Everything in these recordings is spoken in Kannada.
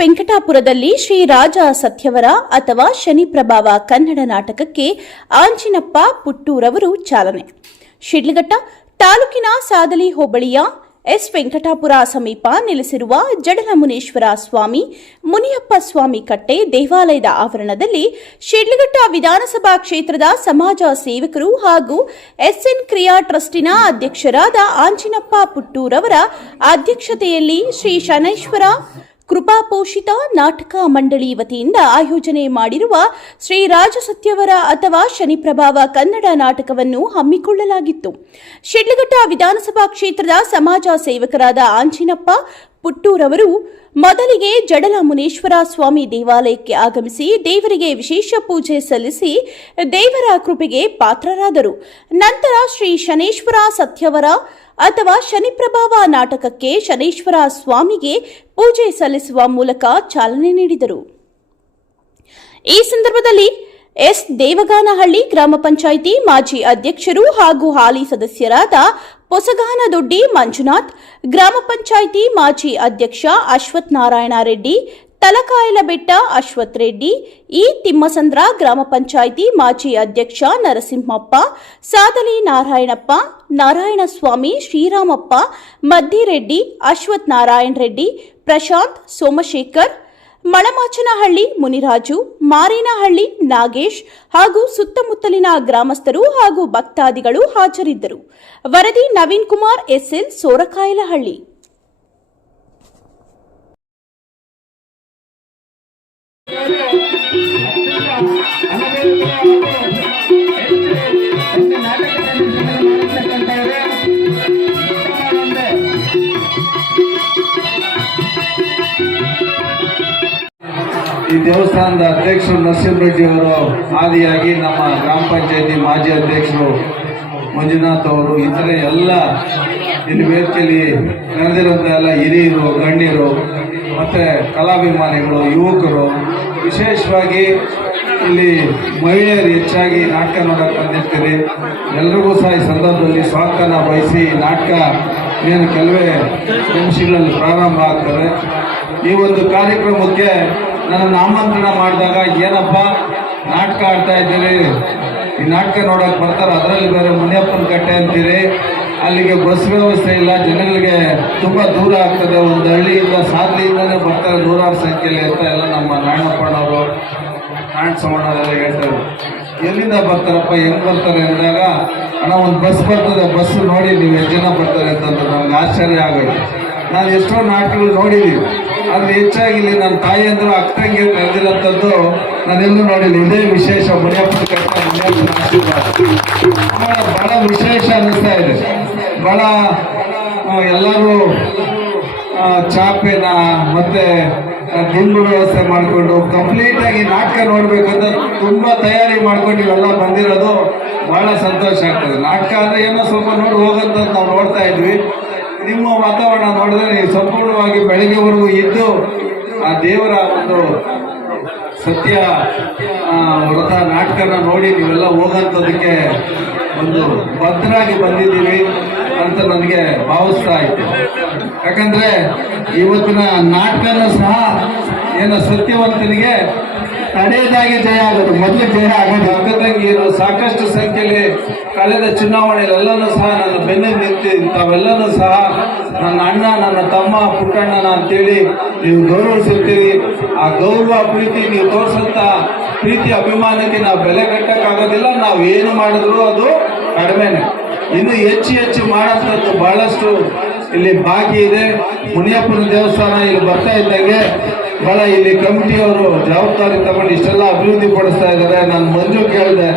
ವೆಂಕಟಾಪುರದಲ್ಲಿ ಶ್ರೀ ರಾಜ ಸತ್ಯವರ ಅಥವಾ ಶನಿ ಪ್ರಭಾವ ಕನ್ನಡ ನಾಟಕಕ್ಕೆ ಆಂಜಿನಪ್ಪ ಪುಟ್ಟೂರವರು ಚಾಲನೆ. ಶಿಡ್ಲಘಟ್ಟ ತಾಲೂಕಿನ ಸಾದಲಿ ಹೋಬಳಿಯ ಎಸ್ ವೆಂಕಟಾಪುರ ಸಮೀಪ ನೆಲೆಸಿರುವ ಜಡಲಮುನೇಶ್ವರ ಸ್ವಾಮಿ, ಮುನಿಯಪ್ಪ ಸ್ವಾಮಿ ಕಟ್ಟೆ ದೇವಾಲಯದ ಆವರಣದಲ್ಲಿ ಶಿಡ್ಲಘಟ್ಟ ವಿಧಾನಸಭಾ ಕ್ಷೇತ್ರದ ಸಮಾಜ ಸೇವಕರು ಹಾಗೂ ಎಸ್ಎನ್ ಕ್ರಿಯಾ ಟ್ರಸ್ಟಿನ ಅಧ್ಯಕ್ಷರಾದ ಆಂಜಿನಪ್ಪ ಪುಟ್ಟೂರವರ ಅಧ್ಯಕ್ಷತೆಯಲ್ಲಿ ಶ್ರೀ ಶನೈಶ್ವರ ಕೃಪಾಪೋಷಿತ ನಾಟಕ ಮಂಡಳಿ ವತಿಯಿಂದ ಆಯೋಜನೆ ಮಾಡಿರುವ ಶ್ರೀ ರಾಜಸತ್ಯವರ ಅಥವಾ ಶನಿಪ್ರಭಾವ ಕನ್ನಡ ನಾಟಕವನ್ನು ಹಮ್ಮಿಕೊಳ್ಳಲಾಗಿತ್ತು. ಶಿಡ್ಲಘಟ್ಟ ವಿಧಾನಸಭಾ ಕ್ಷೇತ್ರದ ಸಮಾಜ ಸೇವಕರಾದ ಆಂಜಿನಪ್ಪ ಪುಟ್ಟೂರವರು ಮೊದಲಿಗೆ ಜಡಲ ಮುನೇಶ್ವರ ಸ್ವಾಮಿ ದೇವಾಲಯಕ್ಕೆ ಆಗಮಿಸಿ ದೇವರಿಗೆ ವಿಶೇಷ ಪೂಜೆ ಸಲ್ಲಿಸಿ ದೇವರ ಕೃಪೆಗೆ ಪಾತ್ರರಾದರು. ನಂತರ ಶ್ರೀ ಶನೇಶ್ವರ ಸತ್ಯವರ ಅಥವಾ ಶನಿಪ್ರಭಾವ ನಾಟಕಕ್ಕೆ ಶನೇಶ್ವರ ಸ್ವಾಮಿಗೆ ಪೂಜೆ ಸಲ್ಲಿಸುವ ಮೂಲಕ ಚಾಲನೆ ನೀಡಿದರು. ಈ ಸಂದರ್ಭದಲ್ಲಿ ಎಸ್ ದೇವಗಾನಹಳ್ಳಿ ಗ್ರಾಮ ಪಂಚಾಯಿತಿ ಮಾಜಿ ಅಧ್ಯಕ್ಷರು ಹಾಗೂ ಹಾಲಿ ಸದಸ್ಯರಾದ ಪೊಸಗಾನದೊಡ್ಡಿ ಮಂಜುನಾಥ್, ಗ್ರಾಮ ಪಂಚಾಯಿತಿ ಮಾಜಿ ಅಧ್ಯಕ್ಷ ಅಶ್ವಥ್ ನಾರಾಯಣ ರೆಡ್ಡಿ ತಲಕಾಯಲಬೆಟ್ಟ ಅಶ್ವಥ್ ರೆಡ್ಡಿ, ಇ ತಿಮ್ಮಸಂದ್ರ ಗ್ರಾಮ ಪಂಚಾಯಿತಿ ಮಾಜಿ ಅಧ್ಯಕ್ಷ ನರಸಿಂಹಪ್ಪ, ಸಾದಲಿ ನಾರಾಯಣಪ್ಪ, ನಾರಾಯಣಸ್ವಾಮಿ ಶ್ರೀರಾಮಪ್ಪ, ಮದ್ದಿರೆಡ್ಡಿ, ಅಶ್ವಥ್ ನಾರಾಯಣ ರೆಡ್ಡಿ, ಪ್ರಶಾಂತ್, ಸೋಮಶೇಖರ್ ಮಳಮಾಚನಹಳ್ಳಿ, ಮುನಿರಾಜು, ಮಾರೇನಹಳ್ಳಿ, ನಾಗೇಶ್ ಹಾಗೂ ಸುತ್ತಮುತ್ತಲಿನ ಗ್ರಾಮಸ್ಥರು ಹಾಗೂ ಭಕ್ತಾದಿಗಳು ಹಾಜರಿದ್ದರು. ವರದಿ ನವೀನ್ ಕುಮಾರ್ ಎಸ್ಎಲ್ ಸೋರಕಾಯಲಹಳ್ಳಿ. ಈ ದೇವಸ್ಥಾನದ ಅಧ್ಯಕ್ಷರು ನರಸಿಂಹರೆಡ್ಡಿ ಅವರು ಆದಿಯಾಗಿ ನಮ್ಮ ಗ್ರಾಮ ಪಂಚಾಯತಿ ಮಾಜಿ ಅಧ್ಯಕ್ಷರು ಮಂಜುನಾಥ್ ಅವರು, ಇತರೆ ಎಲ್ಲ ಇಲ್ಲಿ ವೇದಿಕೆಯಲ್ಲಿ ನೆರೆದಿರುವಂಥ ಎಲ್ಲ ಹಿರಿಯರು, ಗಣ್ಯರು, ಮತ್ತು ಕಲಾಭಿಮಾನಿಗಳು, ಯುವಕರು, ವಿಶೇಷವಾಗಿ ಇಲ್ಲಿ ಮಹಿಳೆಯರು ಹೆಚ್ಚಾಗಿ ನಾಟಕ ನೋಡೋಕ್ಕೆ ಬಂದಿರ್ತೀರಿ. ಎಲ್ರಿಗೂ ಸಹ ಈ ಸಂದರ್ಭದಲ್ಲಿ ಸ್ವಾಗತನ ಬಯಸಿ ನಾಟಕ ಏನು ಕೆಲವೇ ನಿಮಿಷಗಳಲ್ಲಿ ಪ್ರಾರಂಭ ಆಗ್ತದೆ. ಈ ಒಂದು ಕಾರ್ಯಕ್ರಮಕ್ಕೆ ನನ್ನ ಆಮಂತ್ರಣ ಮಾಡಿದಾಗ ಏನಪ್ಪ ನಾಟಕ ಆಡ್ತಾ ಇದ್ದೀರಿ? ಈ ನಾಟಕ ನೋಡಕ್ ಬರ್ತಾರೆ? ಅದರಲ್ಲಿ ಬೇರೆ ಮುನಿಯಪ್ಪನ ಕಟ್ಟೆ ಅಂತೀರಿ. ಅಲ್ಲಿಗೆ ಬಸ್ ವ್ಯವಸ್ಥೆ ಇಲ್ಲ. ಜನಗಳಿಗೆ ತುಂಬ ದೂರ ಆಗ್ತದೆ. ಒಂದು ಹಳ್ಳಿಯಿಂದ ಸಾಧನೆಯಿಂದಲೇ ಬರ್ತಾರೆ ನೂರಾರು ಸಂಖ್ಯೆಯಲ್ಲಿ ಅಂತ ಎಲ್ಲ ನಮ್ಮ ನಾರಾಯಣಪ್ಪನವರು ನಾರಾಯಣ ಸೋಮಣ್ಣವರೆಲ್ಲ ಹೇಳ್ತಾರೆ. ಎಲ್ಲಿಂದ ಬರ್ತಾರಪ್ಪ? ಹೆಂಗ್ ಬರ್ತಾರೆ ಅಂದಾಗ, ಅಣ್ಣ, ಒಂದು ಬಸ್ ಬರ್ತದೆ. ಬಸ್ ನೋಡಿ ನೀವು ಎಷ್ಟು ಜನ ಬರ್ತಾರೆ ಅಂತಂದ್ರೆ ನಮ್ಗೆ ಆಶ್ಚರ್ಯ ಆಗೋದು. ನಾನು ಎಷ್ಟೋ ನಾಟಕಗಳು ನೋಡಿದ್ದೀವಿ ಆದರೆ ಹೆಚ್ಚಾಗಿ ಇಲ್ಲಿ ನನ್ನ ತಾಯಿ ಅಂದ್ರೆ ಅಕ್ಕಂಗೆ ಕರೆದಿರೋಂಥದ್ದು ನಾನೆಲ್ಲೂ ನೋಡಿಲ್ಲ. ಇದೇ ವಿಶೇಷ ಆಶೀರ್ವಾದ. ಬಹಳ ವಿಶೇಷ ಅನ್ನಿಸ್ತಾ ಇದೆ. ಬಹಳ ಎಲ್ಲರೂ ಚಾಪೆನ, ಮತ್ತೆ ದಿಂಬು ವ್ಯವಸ್ಥೆ ಮಾಡಿಕೊಂಡು ಕಂಪ್ಲೀಟ್ ಆಗಿ ನಾಟಕ ನೋಡ್ಬೇಕಂತ ತುಂಬಾ ತಯಾರಿ ಮಾಡ್ಕೊಂಡು ಇವೆಲ್ಲ ಬಂದಿರೋದು ಬಹಳ ಸಂತೋಷ ಆಗ್ತದೆ. ನಾಟಕ ಅಂದ್ರೆ ಏನೋ ಸ್ವಲ್ಪ ನೋಡಿ ಹೋಗಂತ ನಾವು ನೋಡ್ತಾ ಇದ್ವಿ. ನಿಮ್ಮ ವಾತಾವರಣ ನೋಡಿದ್ರೆ ನೀವು ಸಂಪೂರ್ಣವಾಗಿ ಬೆಳಗ್ಗೆವರೆಗೂ ಇದ್ದು ಆ ದೇವರ ಒಂದು ಸತ್ಯ ವ್ರತ, ನಾಟಕನ ನೋಡಿ ನೀವೆಲ್ಲ ಹೋಗಂತದಕ್ಕೆ ಒಂದು ಭದ್ರಾಗಿ ಬಂದಿದ್ದೀವಿ ಅಂತ ನನಗೆ ಭಾವಿಸ್ತಾ ಇತ್ತು ಯಾಕಂದ್ರೆ ಇವತ್ತಿನ ನಾಟಕನೂ ಸಹ ಏನು ಸತ್ಯವಂತನಿಗೆ ತಡೆಯದಾಗಿ ಜಯ ಆಗೋದು, ಮೊದಲು ಜಯ ಆಗೋದು. ಏನು ಸಾಕಷ್ಟು ಸಂಖ್ಯೆಯಲ್ಲಿ ಕಳೆದ ಚುನಾವಣೆಯಲ್ಲೆಲ್ಲನೂ ಸಹ ನನ್ನ ಬೆನ್ನೆ ನಿಂತು ತಾವೆಲ್ಲನೂ ಸಹ ನನ್ನ ಅಣ್ಣ, ನನ್ನ ತಮ್ಮ, ಪುಟ್ಟಣ್ಣನ ಅಂತೇಳಿ ನೀವು ಗೌರವಿಸುತ್ತೀರಿ. ಆ ಗೌರವ ಪ್ರೀತಿ ನೀವು ತೋರಿಸಂತ ಪ್ರೀತಿ, ಅಭಿಮಾನಕ್ಕೆ ನಾವು ಬೆಲೆ ಕಟ್ಟಕ್ಕಾಗೋದಿಲ್ಲ. ನಾವು ಏನು ಮಾಡಿದ್ರು ಅದು ಕಡಿಮೆನೆ. ಇನ್ನು ಹೆಚ್ಚು ಹೆಚ್ಚು ಮಾಡೋಂಥದ್ದು ಬಹಳಷ್ಟು ಇಲ್ಲಿ ಬಾಕಿ ಇದೆ. ಮುನಿಯಪ್ಪನ ದೇವಸ್ಥಾನ ಇಲ್ಲಿ ಬರ್ತಾ ಇದ್ದಂಗೆ ಬಹಳ ಇಲ್ಲಿ ಕಮಿಟಿಯವರು ಜವಾಬ್ದಾರಿ ತಗೊಂಡು ಇಷ್ಟೆಲ್ಲ ಅಭಿವೃದ್ಧಿ ಪಡಿಸ್ತಾ ಇದ್ದಾರೆ. ನಾನು ಮಂಜು ಕೇಳಿದೆ.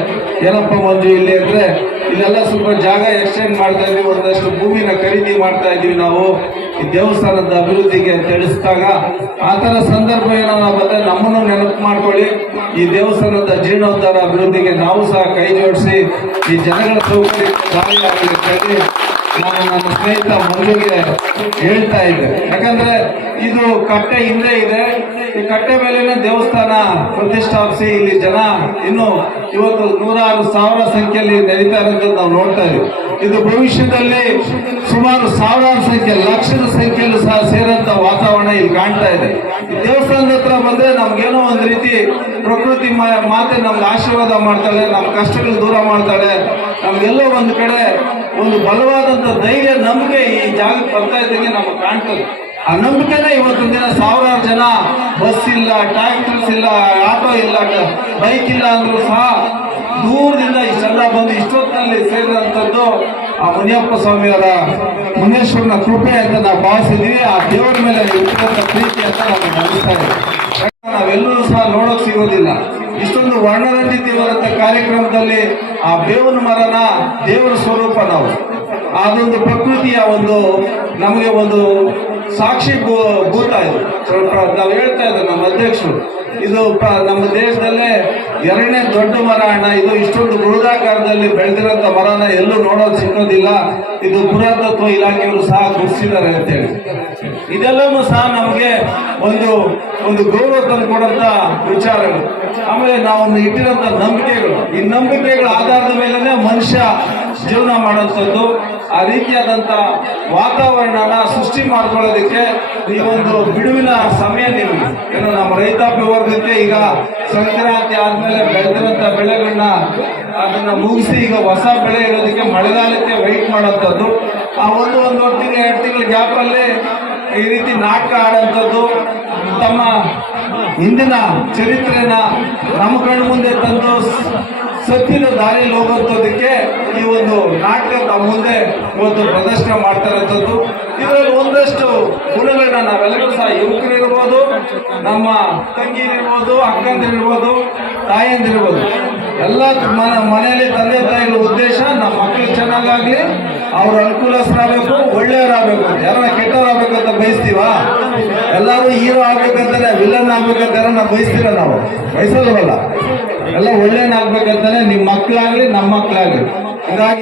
ಏನಪ್ಪ ಮಂಜು ಇಲ್ಲಿ ಅಂದರೆ, ಇಲ್ಲೆಲ್ಲ ಸ್ವಲ್ಪ ಜಾಗ ಎಕ್ಸ್ಟೆಂಡ್ ಮಾಡ್ತಾ ಇದ್ವಿ ಒಂದಷ್ಟು ಭೂಮಿನ ಖರೀದಿ ಮಾಡ್ತಾ ಇದ್ದೀವಿ ನಾವು. ಈ ದೇವಸ್ಥಾನದ ಅಭಿವೃದ್ಧಿಗೆ ತಿಳಿಸಿದಾಗ, ಆ ಥರ ಸಂದರ್ಭ ಏನಾರ ಬಂದರೆ ನಮ್ಮನ್ನು ನೆನಪು ಮಾಡ್ಕೊಳ್ಳಿ. ಈ ದೇವಸ್ಥಾನದ ಜೀರ್ಣೋದ್ಧಾರ ಅಭಿವೃದ್ಧಿಗೆ ನಾವು ಸಹ ಕೈ ಜೋಡಿಸಿ, ಈ ಜನಗಳ ಹೇಳಿ ನಾನು ನನ್ನ ಸ್ನೇಹಿತ ಮೊದಲಿಗೆ ಹೇಳ್ತಾ ಇದ್ದೆ. ಯಾಕಂದ್ರೆ ಇದು ಕಟ್ಟೆ ಹಿಂದೆ ಇದೆ. ಈ ಕಟ್ಟೆ ಮೇಲಿನ ದೇವಸ್ಥಾನ ಪ್ರತಿಷ್ಠಾಪಿಸಿ ಇಲ್ಲಿ ಜನ ಇನ್ನು ಇವತ್ತು ನೂರಾರು ಸಾವಿರ ಸಂಖ್ಯೆಯಲ್ಲಿ ನಡೀತಾ ಇರೋದನ್ನು ನಾವು ನೋಡ್ತಾ ಇದ್ದೀವಿ. ಇದು ಭವಿಷ್ಯದಲ್ಲಿ ಸುಮಾರು ಸಾವಿರಾರು ಸಂಖ್ಯೆ, ಲಕ್ಷದ ಸಂಖ್ಯೆಯಲ್ಲಿ ಸಹ ಸೇರಂತ ವಾತಾವರಣ ಇಲ್ಲಿ ಕಾಣ್ತಾ ಇದೆ. ದೇವಸ್ಥಾನದ ಹತ್ರ ಬಂದ್ರೆ ನಮ್ಗೇನೋ ಒಂದು ರೀತಿ ಪ್ರಕೃತಿ ಮಾತೆ ನಮ್ಗೆ ಆಶೀರ್ವಾದ ಮಾಡ್ತಾಳೆ ನಮ್ಮ ಕಷ್ಟಗಳು ದೂರ ಮಾಡ್ತಾಳೆ. ನಮ್ಗೆಲ್ಲೋ ಒಂದು ಕಡೆ ಒಂದು ಬಲವಾದಂತ ಧೈರ್ಯ ನಂಬಿಕೆ ಈ ಜಾಗಕ್ಕೆ ಬರ್ತಾ ಇದ್ದಂಗೆ ನಮ್ಗೆ ಕಾಣ್ತದೆ ಆ ನಂಬಿಕೆನೇ ಇವತ್ತಿನ ದಿನ ಸಾವಿರಾರು ಜನ ಬಸ್ ಇಲ್ಲ ಟ್ಯಾಕ್ಟರ್ಸ್ ಇಲ್ಲ, ಆಟೋ ಇಲ್ಲ, ಬೈಕ್ ಇಲ್ಲ ಅಂದ್ರೂ ಸಹ ದೂರದಿಂದ ಇಷ್ಟೆಲ್ಲ ಬಂದು ಇಷ್ಟೊತ್ತಿನಲ್ಲಿ ಸೇರಿದಂಥದ್ದು ಆ ಮುನಿಯಪ್ಪ ಸ್ವಾಮಿಯವರ ಮುನೇಶ್ವರನ ಕೃಪೆ ಅಂತ ನಾವು ಭಾವಿಸಿದ್ವಿ ಆ ದೇವರ ಮೇಲೆ ಪ್ರೀತಿ ಅಂತ ನಮಗೆ ಅನಿಸ್ತಾ ಇದೆ. ನಾವೆಲ್ಲರೂ ಸಹ ನೋಡೋಕೆ ಸಿಗೋದಿಲ್ಲ. ಇಷ್ಟೊಂದು ವರ್ಣರಂಜಿತವಾದಂಥ ಕಾರ್ಯಕ್ರಮದಲ್ಲಿ ಆ ಬೇವಿನ ಮರನ ದೇವರ ಸ್ವರೂಪ ನಾವು. ಅದೊಂದು ಪ್ರಕೃತಿಯ ಒಂದು ನಮಗೆ ಒಂದು ಸಾಕ್ಷಿ ಭೂತ ಇದು. ನಾವು ಹೇಳ್ತಾ ಇದ್ದೇವೆ, ನಮ್ಮ ಅಧ್ಯಕ್ಷರು. ಇದು ನಮ್ಮ ದೇಶದಲ್ಲೇ ಎರಡನೇ ದೊಡ್ಡ ಮರ ಅಣ್ಣ. ಇದು ಇಷ್ಟೊಂದು ಬೃಹದಾಕಾರದಲ್ಲಿ ಬೆಳೆದಿರೋಂಥ ಮರನ ಎಲ್ಲೂ ನೋಡೋದು ಸಿಗೋದಿಲ್ಲ ಇದು ಪುರಾತತ್ವ ಇಲಾಖೆಯವರು ಸಹ ಗುರುತಿಸಿದ್ದಾರೆ ಅಂತೇಳಿ. ಇದೆಲ್ಲವೂ ಸಹ ನಮಗೆ ಒಂದು ಒಂದು ಗೌರವ ತಂದುಕೊಡಂತ ವಿಚಾರಗಳು. ಆಮೇಲೆ ನಾವು ಇಟ್ಟಿರೋಂಥ ನಂಬಿಕೆಗಳು. ಈ ನಂಬಿಕೆಗಳ ಆಧಾರದ ಮೇಲೆ ಮನುಷ್ಯ ಜೀವನ ಮಾಡುವಂಥದ್ದು. ಆ ರೀತಿಯಾದಂತ ವಾತಾವರಣನ ಸೃಷ್ಟಿ ಮಾಡ್ಕೊಳ್ಳೋದಕ್ಕೆ ಈ ಒಂದು ಬಿಡುವಿನ ಸಮಯ ನೀವು. ಏನು ನಮ್ಮ ರೈತಾಪಿ ವರ್ಗಕ್ಕೆ ಈಗ ಸಂಕ್ರಾಂತಿ ಆದ್ಮೇಲೆ ಬೆಳೆದಿರೋಂಥ ಬೆಳೆಗಳನ್ನ ಅದನ್ನ ಮುಗಿಸಿ ಈಗ ಹೊಸ ಬೆಳೆ ಇರೋದಕ್ಕೆ ಮಳೆಗಾಲಕ್ಕೆ ವೆಯ್ಟ್ ಮಾಡೋಂಥದ್ದು ಆ ಒಂದು ಒಂದು ತಿಂಗಳು ಎರಡು ತಿಂಗಳ ಗ್ಯಾಪಲ್ಲಿ ಈ ರೀತಿ ನಾಟಕ ಆಡೋಂಥದ್ದು ತಮ್ಮ ಹಿಂದಿನ ಚರಿತ್ರೆನ ನಮ್ಮ ಕಣ್ಣು ಮುಂದೆ ತಂದು ಸತ್ತಿನ ದಾರಿಯಲ್ಲಿ ಹೋಗುವಂಥದ್ದಕ್ಕೆ ಈ ಒಂದು ನಾಟಕ ತಮ್ಮ ಮುಂದೆ ಇವತ್ತು ಪ್ರದರ್ಶನ ಮಾಡ್ತಾ ಇರೋಂಥದ್ದು. ಇದರಲ್ಲಿ ಒಂದಷ್ಟು ಗುಣಗಳನ್ನ ನಾವೆಲ್ಲರೂ ಸಹ ಯುವಕರಿರ್ಬೋದು ನಮ್ಮ ತಂಗಿರಿರ್ಬೋದು ಅಕ್ಕಂದಿರ್ಬೋದು ತಾಯಂದಿರ್ಬೋದು ಎಲ್ಲ ಮನೆಯಲ್ಲಿ ತಂದೆ ತಾಯಿಗಳ ಉದ್ದೇಶ ನಮ್ಮ ಮಕ್ಕಳು ಚೆನ್ನಾಗಾಗ್ಲಿ ಅವ್ರ ಅನುಕೂಲಸ್ಥರಾಗಬೇಕು, ಒಳ್ಳೆಯವರಾಗಬೇಕು. ಯಾರನ್ನ ಕೆಟ್ಟವರಾಗಬೇಕು ಅಂತ ಬಯಸ್ತೀವಾ? ಎಲ್ಲರೂ ಹೀರೋ ಆಗ್ಬೇಕಂತಾನೆ ವಿಲನ್ ಆಗ್ಬೇಕಂತಾನೆ ನಾವು ಬಯಸ್ತೀರ ನಾವು? ಬಯಸಲ್ವಲ್ಲ ಎಲ್ಲ ಒಳ್ಳೆಯನಾಗ್ಬೇಕಂತಾನೆ ನಿಮ್ಮ ಮಕ್ಕಳಾಗ್ಲಿ ನಮ್ಮ ಮಕ್ಕಳಾಗ್ಲಿ ಹೀಗಾಗಿ